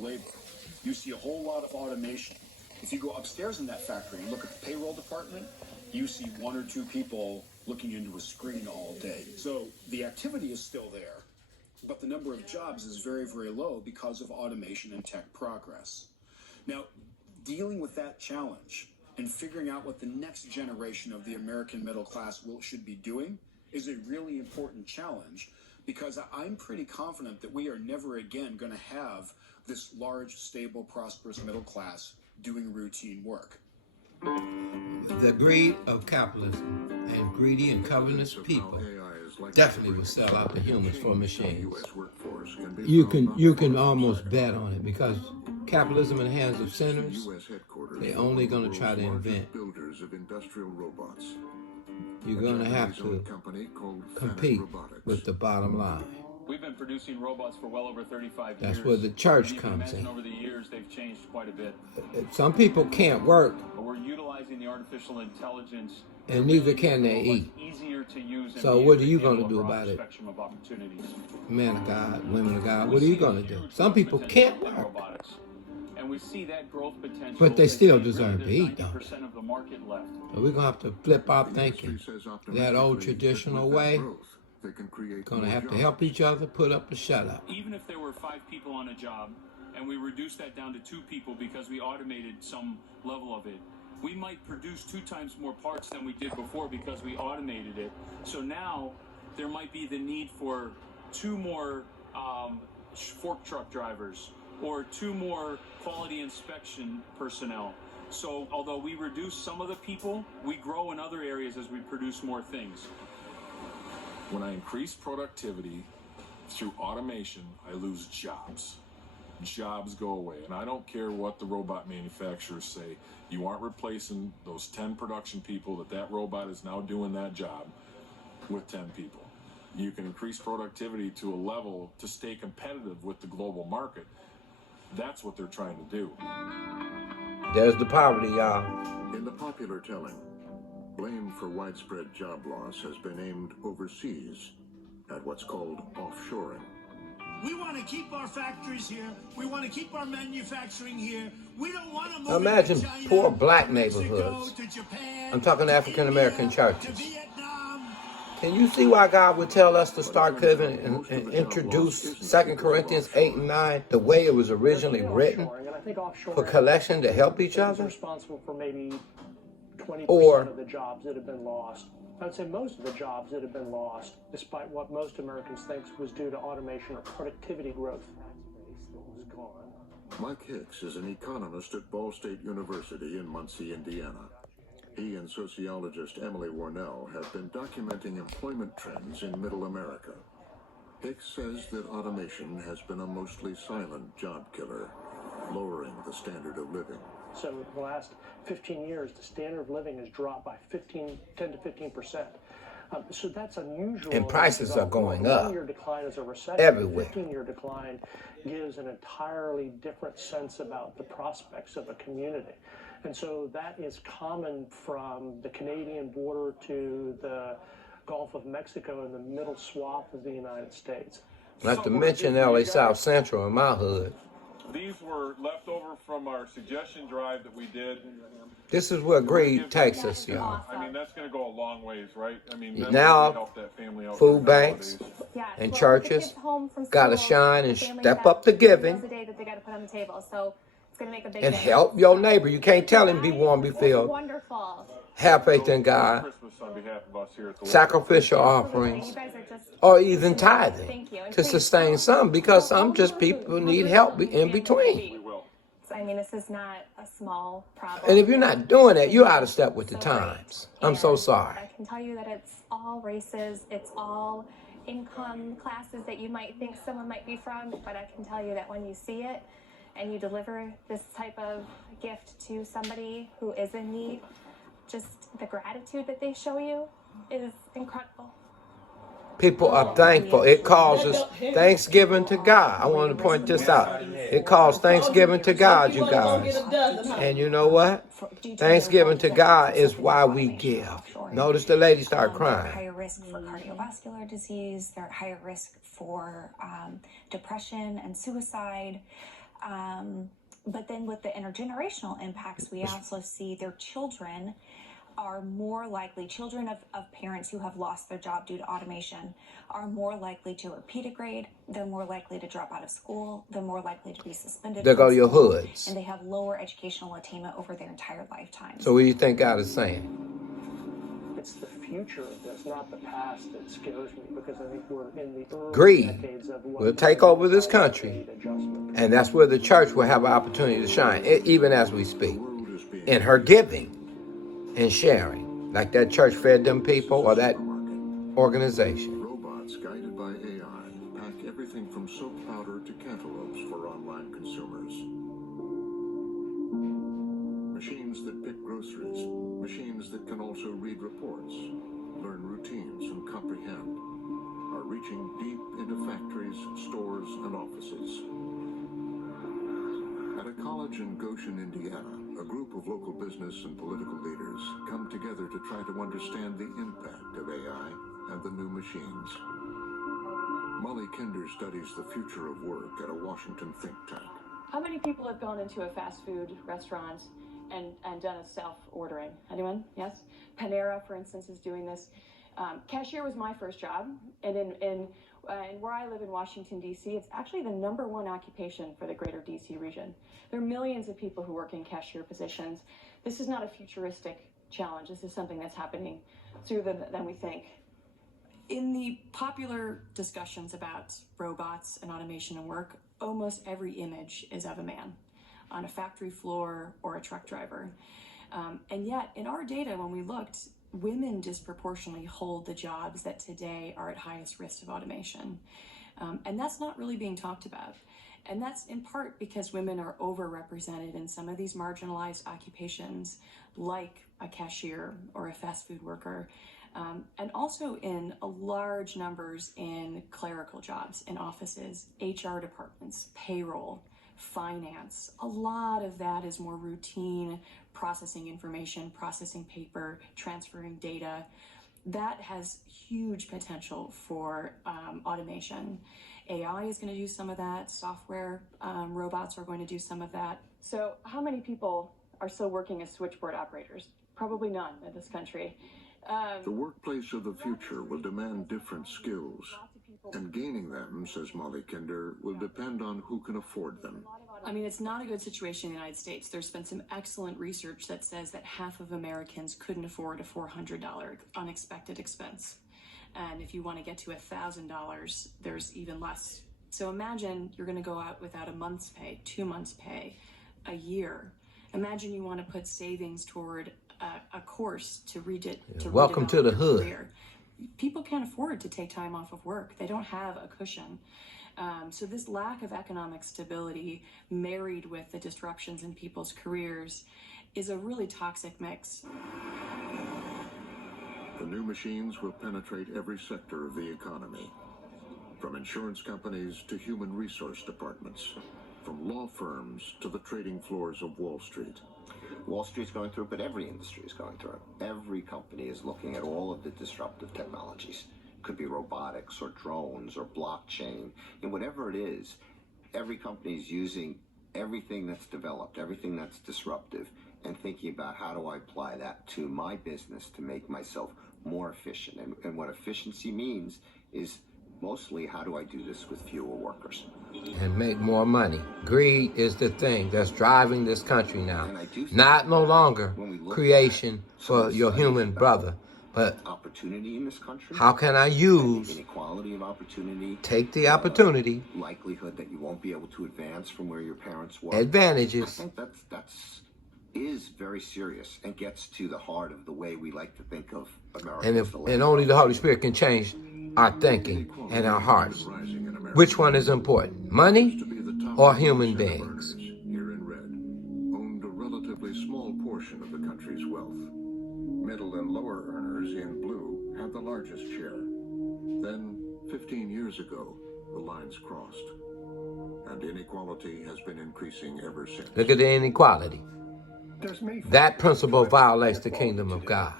labor. You see a whole lot of automation. If you go upstairs in that factory and look at the payroll department, you see one or two people looking into a screen all day. So the activity is still there, but the number of jobs is very, very low because of automation and tech progress. Now, dealing with that challenge and figuring out what the next generation of the American middle class should be doing is a really important challenge, because I'm pretty confident that we are never again going to have this large, stable, prosperous middle class doing routine work. The greed of capitalism and greedy and covetous people definitely will sell out the humans for machines. You can almost bet on it, because capitalism in the hands of sinners, they're only going to try to invent. You're going to have to compete with the bottom line. We've been producing robots for well over 35 years. That's where the church comes in. Over the years, they've changed quite a bit. Some people can't work, but we're utilizing the artificial intelligence, and neither can they eat. Easier to use. So what are you going to do about it? Men of God, women of God, what are you going to do? Some people can't work, and we see that growth potential, but they still deserve to eat, though. Of the market left. So we're going to have to flip our thinking. That old traditional way, going to have to help each other, put up or shut up. Even if there were 5 people on a job, and we reduced that down to 2 people because we automated some level of it, we might produce 2 times more parts than we did before because we automated it. So now there might be the need for 2 more fork truck drivers or 2 more quality inspection personnel. So although we reduce some of the people, we grow in other areas as we produce more things. When I increase productivity through automation, I lose jobs. Jobs go away. And I don't care what the robot manufacturers say. You aren't replacing those 10 production people that robot is now doing that job with 10 people. You can increase productivity to a level to stay competitive with the global market. That's what they're trying to do. There's the poverty, y'all. In the popular telling, blame for widespread job loss has been aimed overseas at what's called offshoring. We want to keep our factories here. We want to keep our manufacturing here. We don't want to move. Imagine China, poor black to Mexico, neighborhoods. to Japan, I'm talking African American churches. to Vietnam. Can you see why God would tell us to start giving and introduce 2 Corinthians 8 and 9 the way it was originally written, for collection to help each other? Responsible for maybe 20% Or of the jobs that have been lost. I would say most of the jobs that have been lost, despite what most Americans think was due to automation or productivity growth, was gone. Mike Hicks is an economist at Ball State University in Muncie, Indiana. He and sociologist Emily Warnell have been documenting employment trends in Middle America. Hicks says that automation has been a mostly silent job killer, lowering the standard of living. So in the last 15 years, the standard of living has dropped by 10 to 15%. So that's unusual. And prices are going up 1-year decline is a recession. everywhere. 15-year decline gives an entirely different sense about the prospects of a community. And so that is common from the Canadian border to the Gulf of Mexico and the middle swath of the United States. Not to mention LA South Central in my hood. These were left over from our suggestion drive that we did. This is where greed takes us, y'all. I mean, that's going to go a long ways, right? I mean, Now, help that family out food banks and churches got to shine and step up to giving and help your neighbor. You can't tell him be warm, be filled. Wonderful. Have faith in God. Sacrificial offerings, or even tithing to sustain some, because some just people need help in between. I mean, this is not a small problem. And if you're not doing that, you're out of step with the times. I'm so sorry. I can tell you that it's all races, it's all income classes that you might think someone might be from, but I can tell you that when you see it and you deliver this type of gift to somebody who is in need, just the gratitude that they show you is incredible. People are thankful. It causes Thanksgiving to God. I want to point this out. It calls Thanksgiving to God, you guys. And you know what? Thanksgiving to God is why we give. Notice the lady start crying. Higher risk for cardiovascular disease. They're at higher risk for depression and suicide. But then with the intergenerational impacts, we also see their children are more likely, children of parents who have lost their job due to automation are more likely to repeat a grade, they're more likely to drop out of school, they're more likely to be suspended There from go your school, hoods. and they have lower educational attainment over their entire lifetime. So what do you think God is saying? It's the future of this, not the past, that scares me, because I think we're in the early Greed decades of what will take over this need country, adjustment. and that's where the church will have an opportunity to shine, even as we speak, in her giving and sharing, like that church fed them people or that organization. Robots guided by AI pack everything from soap powder to cantaloupes for online consumers. Machines that pick groceries, machines that can also read reports, learn routines and comprehend, are reaching deep into factories, stores, and offices. At a college in Goshen, Indiana, a group of local business and political leaders come together to try to understand the impact of AI and the new machines. Molly Kinder studies the future of work at a Washington think tank. How many people have gone into a fast food restaurant and done a self-ordering? Anyone? Yes? Panera, for instance, is doing this. Cashier was my first job, and in where I live in Washington, D.C., it's actually the #1 occupation for the greater D.C. region. There are millions of people who work in cashier positions. This is not a futuristic challenge. This is something that's happening sooner than we think. In the popular discussions about robots and automation and work, almost every image is of a man on a factory floor or a truck driver. And yet, in our data, when we looked, women disproportionately hold the jobs that today are at highest risk of automation. And that's not really being talked about. And that's in part because women are overrepresented in some of these marginalized occupations, like a cashier or a fast food worker, and also in large numbers in clerical jobs, in offices, HR departments, payroll, finance. A lot of that is more routine, processing information, processing paper, transferring data. That has huge potential for automation. AI is going to do some of that. Software robots are going to do some of that. So how many people are still working as switchboard operators? Probably none in this country. The workplace of the future will demand different skills, and gaining them, says Molly Kinder, will depend on who can afford them. I mean, it's not a good situation in the United States. There's been some excellent research that says that half of Americans couldn't afford a $400 unexpected expense. And if you want to get to $1,000, there's even less. So imagine you're going to go out without a month's pay, 2 months' pay, a year. Imagine you want to put savings toward a course to read it. Welcome to the hood. Career. People can't afford to take time off of work. They don't have a cushion. So this lack of economic stability, married with the disruptions in people's careers, is a really toxic mix. The new machines will penetrate every sector of the economy, from insurance companies to human resource departments, from law firms to the trading floors of Wall Street. Wall Street's going through it, but every industry is going through it. Every company is looking at all of the disruptive technologies. Could be robotics or drones or blockchain. And whatever it is, every company is using everything that's developed, everything that's disruptive, and thinking about how do I apply that to my business to make myself more efficient. And what efficiency means is mostly how do I do this with fewer workers. And make more money. Greed is the thing that's driving this country now. Not no longer creation for your human brother, but opportunity in this country. How can I use inequality of opportunity? Take the opportunity. Likelihood that you won't be able to advance from where your parents were. Advantages. I think that's very serious and gets to the heart of the way we like to think of America. And only the Holy Spirit can change our thinking and our hearts. Which one is important? Money or human beings? Here in red, owned a relatively small portion of the country's wealth. Middle and lower earners in blue had the largest share. Then, 15 years ago, the lines crossed. And inequality has been increasing ever since. Look at the inequality. That principle violates the kingdom of God.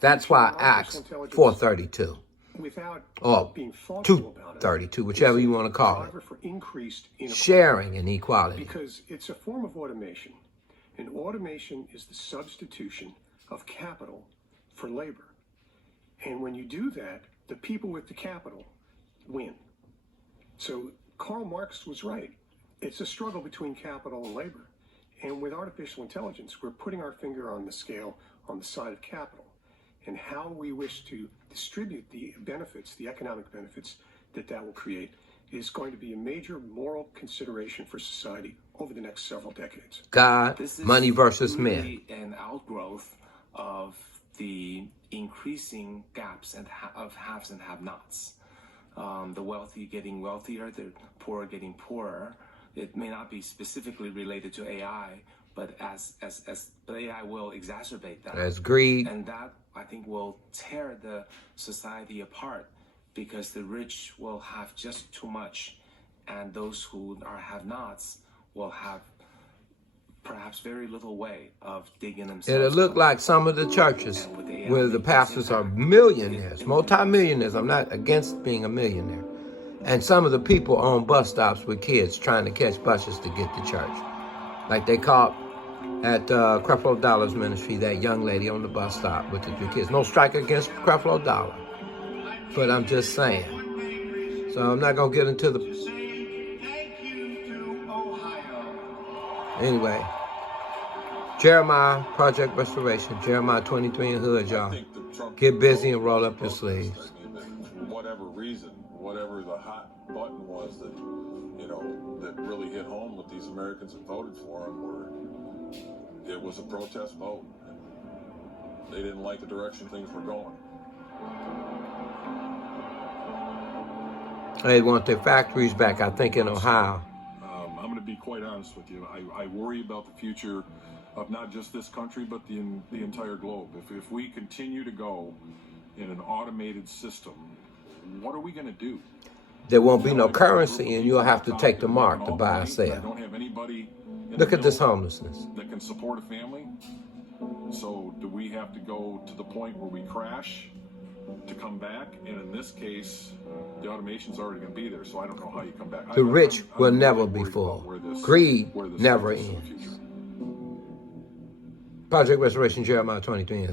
That's why Acts 4:32. without or being thoughtful about it. 232, whichever you want to call Driver it. for increased inequality. Sharing and equality. Because it's a form of automation, and automation is the substitution of capital for labor. And when you do that, the people with the capital win. So Karl Marx was right. It's a struggle between capital and labor. And with artificial intelligence, we're putting our finger on the scale on the side of capital, and how we wish to distribute the benefits, the economic benefits that will create, is going to be a major moral consideration for society over the next several decades. God, money versus men. This is really an outgrowth of the increasing gaps of haves and have-nots. The wealthy getting wealthier, the poor getting poorer. It may not be specifically related to AI, but but AI will exacerbate that. As greed. And that, I think, will tear the society apart, because the rich will have just too much, and those who are have-nots will have perhaps very little way of digging themselves. It'll look like some of the churches where the pastors are millionaires, multi-millionaires. I'm not against being a millionaire. And some of the people on bus stops with kids trying to catch buses to get to church. Like they caught at Creflo Dollar's ministry, that young lady on the bus stop with the 3 kids. No strike against Creflo Dollar, but I'm just saying. So I'm not going to get into the... Anyway, Jeremiah, Project Restoration, Jeremiah 23 in Hood, y'all. Get busy and roll up your sleeves. Whatever reason, whatever the hot button was that, that really hit home with these Americans that voted for him, it was a protest vote. They didn't like the direction things were going. They want their factories back, I think, in Ohio. I'm going to be quite honest with you. I worry about the future of not just this country, but the entire globe. If we continue to go in an automated system, what are we going to do? There won't be no currency, and you'll have to take the mark to buy or sell. I don't have anybody Look at this homelessness. that can support a family. So do we have to go to the point where we crash to come back? And in this case, the automation's already going to be there, so I don't know how you come back. The rich will never be full. Greed never ends. Project Restoration, Jeremiah 23.